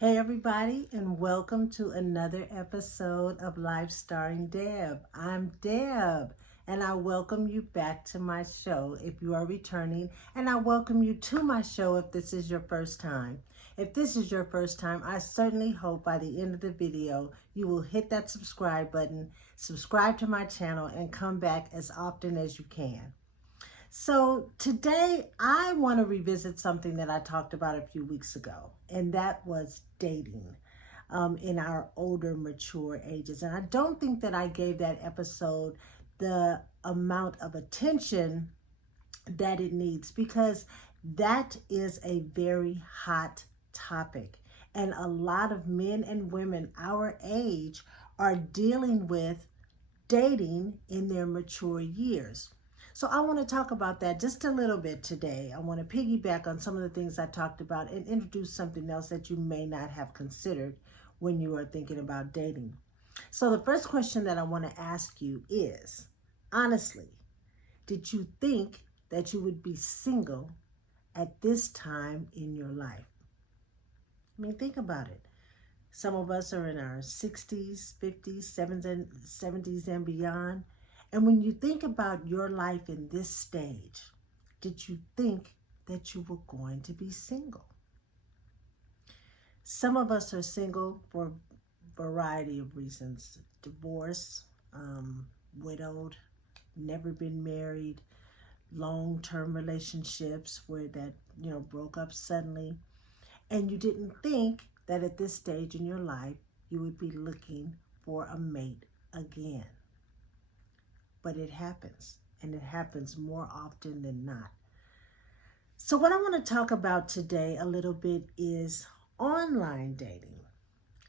Hey everybody, and welcome to another episode of Life Starring Deb. I'm Deb, and I welcome you back to my show if you are returning, and I welcome you to my show if this is your first time. If this is your first time, I certainly hope by the end of the video you will hit that subscribe button, subscribe to my channel, and come back as often as you can. So today I want to revisit something that I talked about a few weeks ago, and that was dating in our older, mature ages. And I don't think that I gave that episode the amount of attention that it needs because that is a very hot topic. And a lot of men and women our age are dealing with dating in their mature years. So I want to talk about that just a little bit today. I want to piggyback on some of the things I talked about and introduce something else that you may not have considered when you are thinking about dating. So the first question that I want to ask you is, honestly, did you think that you would be single at this time in your life? I mean, think about it. Some of us are in our 60s, 50s, 70s, and beyond. And when you think about your life in this stage, did you think that you were going to be single? Some of us are single for a variety of reasons. Divorce, widowed, never been married, long-term relationships where that, broke up suddenly. And you didn't think that at this stage in your life, you would be looking for a mate again. But it happens, and it happens more often than not. So what I want to talk about today a little bit is online dating.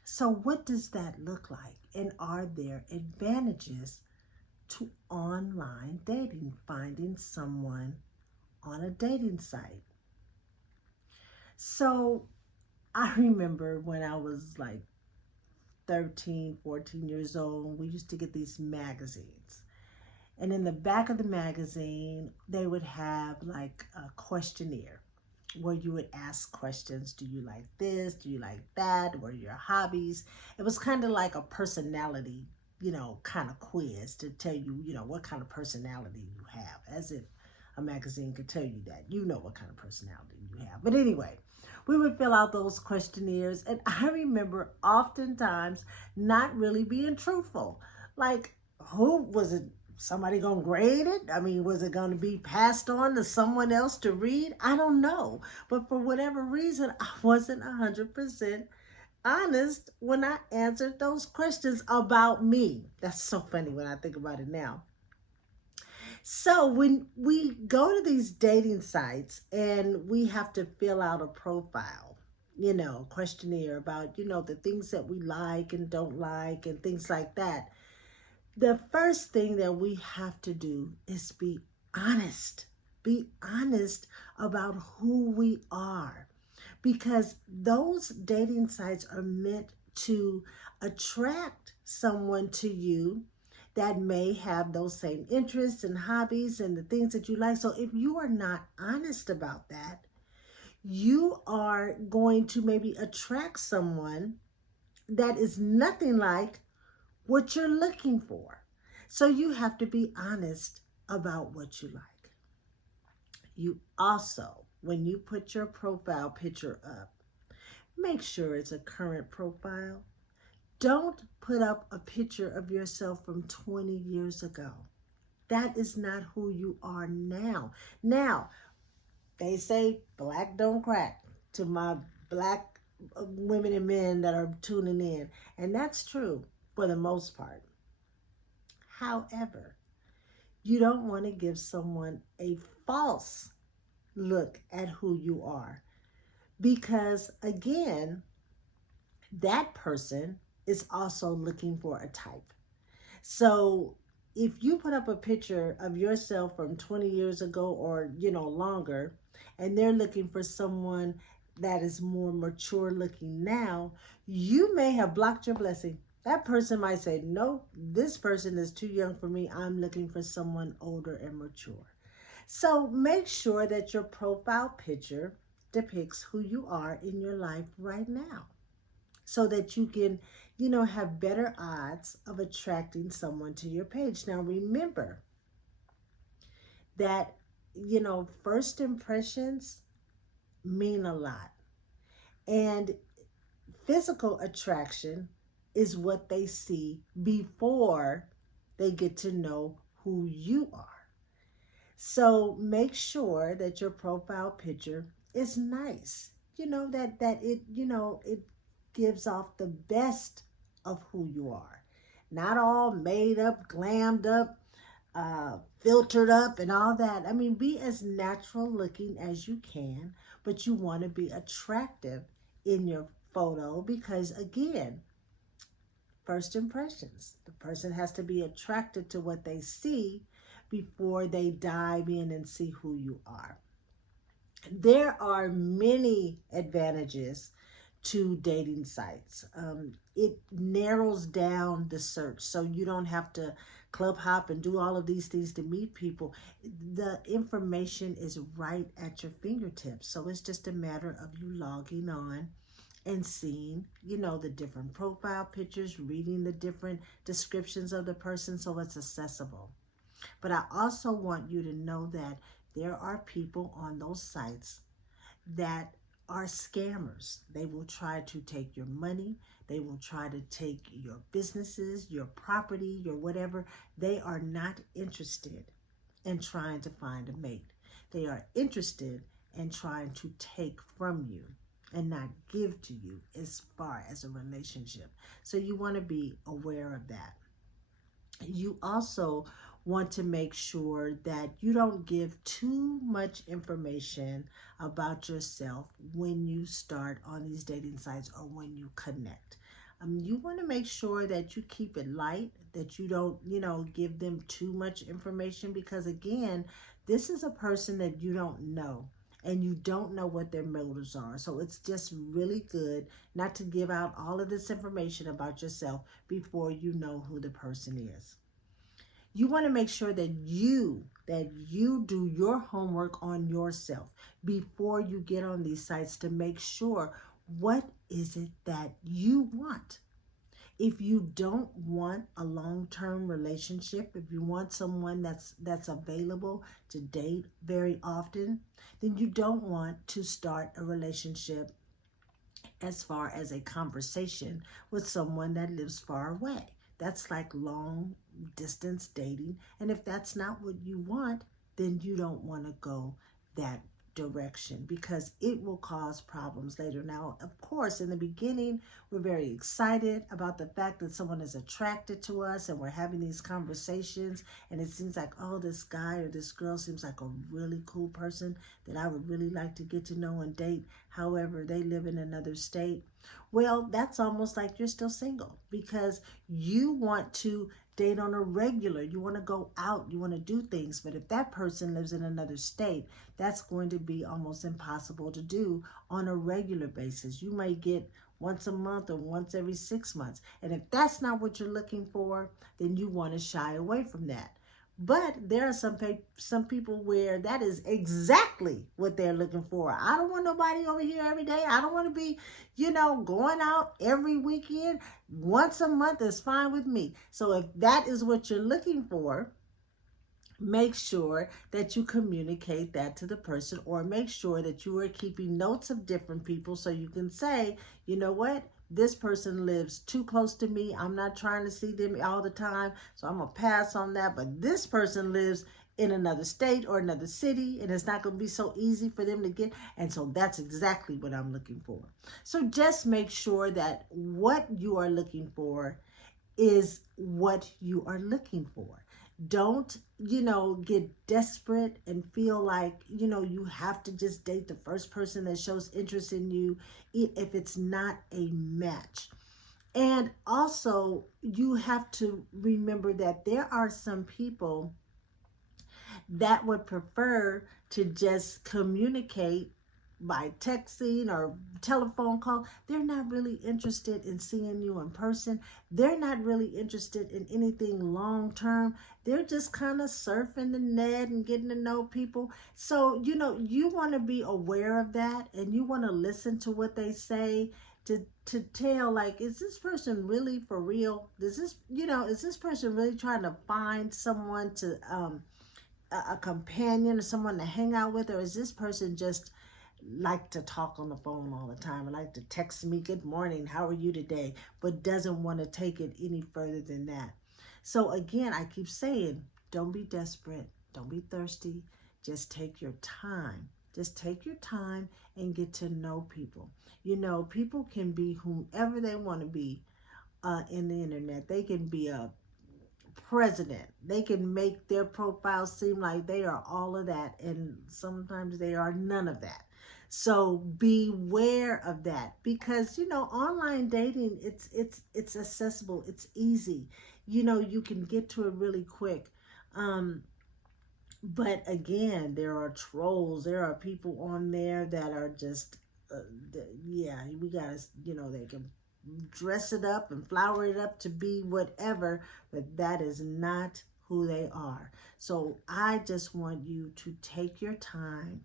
So what does that look like? And are there advantages to online dating, finding someone on a dating site? So I remember when I was like 13, 14 years old, we used to get these magazines. And in the back of the magazine, they would have like a questionnaire where you would ask questions. Do you like this? Do you like that? What are your hobbies? It was kind of like a personality, kind of quiz to tell you, what kind of personality you have, as if a magazine could tell you that. You know what kind of personality you have. But anyway, we would fill out those questionnaires. And I remember oftentimes not really being truthful. Like, who was it? Somebody gonna grade it? I mean, was it gonna be passed on to someone else to read? I don't know. But for whatever reason, I wasn't 100% honest when I answered those questions about me. That's so funny when I think about it now. So when we go to these dating sites and we have to fill out a profile, questionnaire about, the things that we like and don't like and things like that. The first thing that we have to do is be honest. Be honest about who we are. Because those dating sites are meant to attract someone to you that may have those same interests and hobbies and the things that you like. So if you are not honest about that, you are going to maybe attract someone that is nothing like what you're looking for. So you have to be honest about what you like. You also, when you put your profile picture up, make sure it's a current profile. Don't put up a picture of yourself from 20 years ago. That is not who you are now. Now, they say black don't crack, to my black women and men that are tuning in. And that's true for the most part. However, you don't want to give someone a false look at who you are. Because again, that person is also looking for a type. So if you put up a picture of yourself from 20 years ago or, longer, and they're looking for someone that is more mature looking now, you may have blocked your blessing. That person might say, no, this person is too young for me. I'm looking for someone older and mature. So make sure that your profile picture depicts who you are in your life right now. so that you can, have better odds of attracting someone to your page. Now, remember that, first impressions mean a lot. And physical attraction is what they see before they get to know who you are. So make sure that your profile picture is nice. It gives off the best of who you are. Not all made up, glammed up, filtered up and all that. I mean, be as natural looking as you can, but you want to be attractive in your photo because, again, first impressions. The person has to be attracted to what they see before they dive in and see who you are. There are many advantages to dating sites. It narrows down the search, so you don't have to club hop and do all of these things to meet people. The information is right at your fingertips, so it's just a matter of you logging on and seeing, the different profile pictures, reading the different descriptions of the person, so it's accessible. But I also want you to know that there are people on those sites that are scammers. They will try to take your money. They will try to take your businesses, your property, your whatever. They are not interested in trying to find a mate. They are interested in trying to take from you and not give to you as far as a relationship. So you want to be aware of that. You also want to make sure that you don't give too much information about yourself when you start on these dating sites or when you connect. You want to make sure that you keep it light, that you don't, give them too much information, because again, this is a person that you don't know and you don't know what their motives are. So it's just really good not to give out all of this information about yourself before you know who the person is. You want to make sure that you do your homework on yourself before you get on these sites to make sure what is it that you want. If you don't want a long-term relationship, if you want someone that's available to date very often, then you don't want to start a relationship as far as a conversation with someone that lives far away. That's like long distance dating. And if that's not what you want, then you don't want to go that direction, because it will cause problems later. Now, of course, in the beginning, we're very excited about the fact that someone is attracted to us and we're having these conversations and it seems like, oh, this guy or this girl seems like a really cool person that I would really like to get to know and date. However, they live in another state. Well, that's almost like you're still single, because you want to date on a regular. You want to go out, you want to do things. But if that person lives in another state, that's going to be almost impossible to do on a regular basis. You may get once a month or once every 6 months. And if that's not what you're looking for, then you want to shy away from that. But there are some people where that is exactly what they're looking for. I don't want nobody over here every day. I don't want to be, going out every weekend. Once a month is fine with me. So if that is what you're looking for, make sure that you communicate that to the person, or make sure that you are keeping notes of different people so you can say, you know what? This person lives too close to me. I'm not trying to see them all the time, so I'm going to pass on that. But this person lives in another state or another city, and it's not going to be so easy for them to get. And so that's exactly what I'm looking for. So just make sure that what you are looking for is what you are looking for. Don't, get desperate and feel like, you have to just date the first person that shows interest in you if it's not a match. And also, you have to remember that there are some people that would prefer to just communicate by texting or telephone call. They're not really interested in seeing you in person. They're not really interested in anything long term. They're just kind of surfing the net and getting to know people. So, you want to be aware of that, and you want to listen to what they say to tell, like, is this person really for real? Does this, is this person really trying to find someone to a companion or someone to hang out with, or is this person just like to talk on the phone all the time, or like to text me, good morning, how are you today, but doesn't want to take it any further than that? So again, I keep saying, don't be desperate, don't be thirsty, just take your time. Just take your time and get to know people. People can be whomever they want to be in the internet. They can be a president. They can make their profile seem like they are all of that, and sometimes they are none of that. So beware of that, because online dating, it's accessible, it's easy. You can get to it really quick. But again, there are trolls. There are people on there that are just, we gotta, they can dress it up and flower it up to be whatever, but that is not who they are. So I just want you to take your time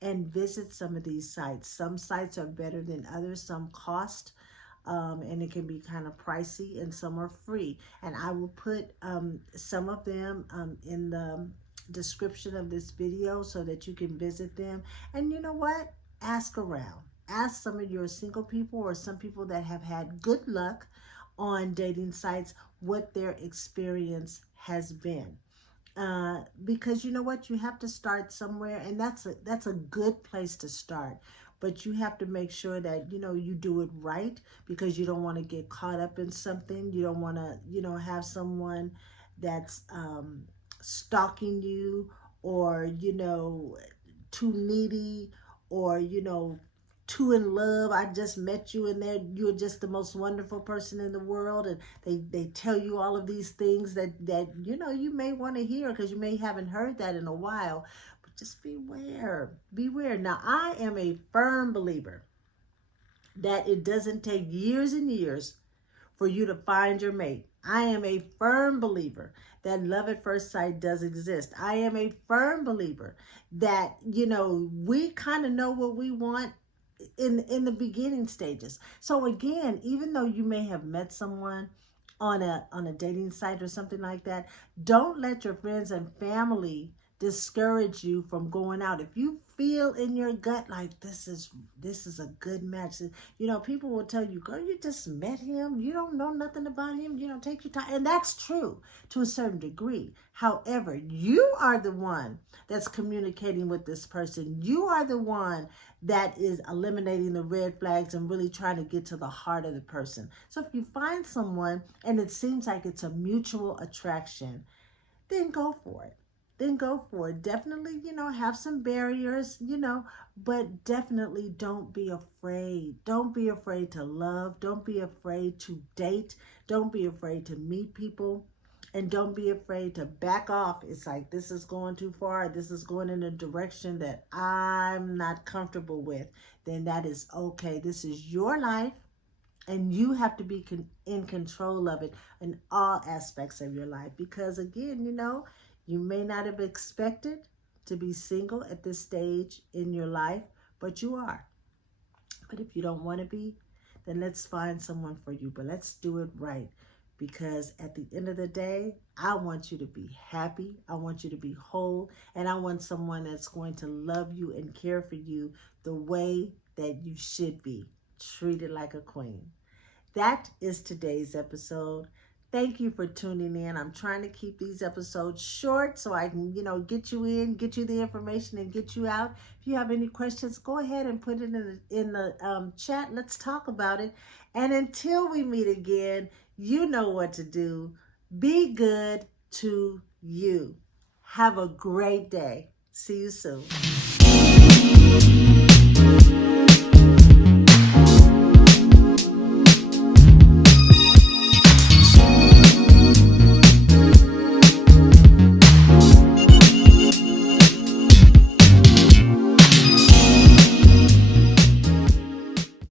and visit some of these sites. Some sites are better than others. Some cost, and it can be kind of pricey, and some are free. And I will put some of them in the description of this video so that you can visit them. And you know what? Ask around. Ask some of your single people or some people that have had good luck on dating sites what their experience has been. Because you know what? You have to start somewhere, and that's a good place to start. But you have to make sure that, you do it right, because you don't want to get caught up in something. You don't want to, have someone that's stalking you, or, too needy, or, too in love. I just met you and you're just the most wonderful person in the world, and they tell you all of these things that you may want to hear, because you may haven't heard that in a while. But just beware. Now, I am a firm believer that it doesn't take years and years for you to find your mate. I am a firm believer that love at first sight does exist. I am a firm believer that, we kind of know what we want in the beginning stages. So again, even though you may have met someone on a dating site or something like that, don't let your friends and family discourage you from going out. If you feel in your gut like this is a good match, people will tell you, girl, you just met him, you don't know nothing about him, take your time. And that's true to a certain degree. However, you are the one that's communicating with this person. You are the one that is eliminating the red flags and really trying to get to the heart of the person. So if you find someone and it seems like it's a mutual attraction, then go for it. Definitely, have some barriers, but definitely don't be afraid. Don't be afraid to love. Don't be afraid to date. Don't be afraid to meet people. And don't be afraid to back off. It's like, this is going too far. This is going in a direction that I'm not comfortable with. Then that is okay. This is your life, and you have to be in control of it in all aspects of your life. Because again, you may not have expected to be single at this stage in your life, but you are. But if you don't want to be, then let's find someone for you. But let's do it right, because at the end of the day, I want you to be happy. I want you to be whole. And I want someone that's going to love you and care for you the way that you should be, treated like a queen. That is today's episode. Thank you for tuning in. I'm trying to keep these episodes short so I can, get you in, get you the information, and get you out. If you have any questions, go ahead and put it in the chat. Let's talk about it. And until we meet again, you know what to do. Be good to you. Have a great day. See you soon.